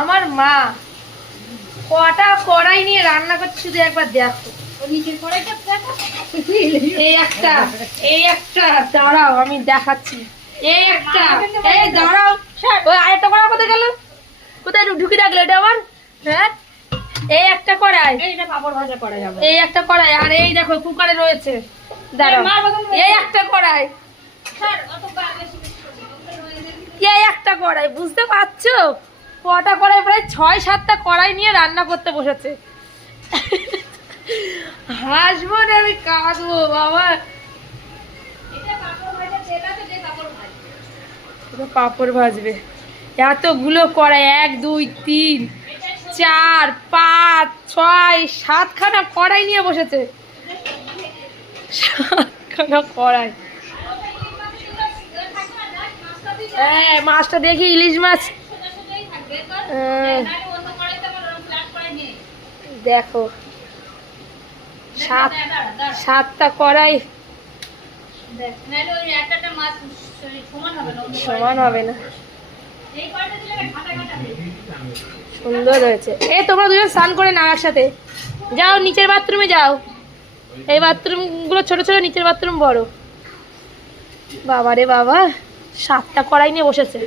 আমার মা কটা কড়াই নিয়ে রান্না করছে শুধু একবার দেখো। নিচের কড়াইটা দেখো। এই একটা দাঁড়াও আমি দেখাচ্ছি। এই একটা, এই দাঁড়াও, ওই আরেকটা কড়াই কোথায় গেল? কোথায় ঢুকি রাখলে এটা আমার? হ্যাঁ, এই একটা কড়াই, এইটা পাপড় ভাজা করা যাবে। এই একটা কড়াই, আর এই দেখো কুকারে রয়েছে। দাঁড়াও, এই একটা কড়াই, এই একটা কড়াই, বুঝতে পারছো কটা কড়াই? প্রায় 6-7টা কড়াই নিয়ে রান্না করতে বসেছে। হাসবো না আমি কাঁদবো বাবা। পাঁপড় ভাজবে, এতগুলো কড়াই, 1 2 3 4 5 6 7খানা কড়াই নিয়ে বসেছে। 7খানা কড়াই। হ্যাঁ, মাছটা দেখি, ইলিশ মাছ। দেখো 7টা কড়াই, সমান হবে না। সুন্দর হয়েছে। এ তোমরা দুজন স্নান করে নাও একসাথে, যাও নিচের বাথরুমে যাও। এই বাথরুম গুলো ছোট ছোট, নিচের বাথরুম বড়। বাবা রে বাবা, 7টা কড়াই নিয়ে বসেছে।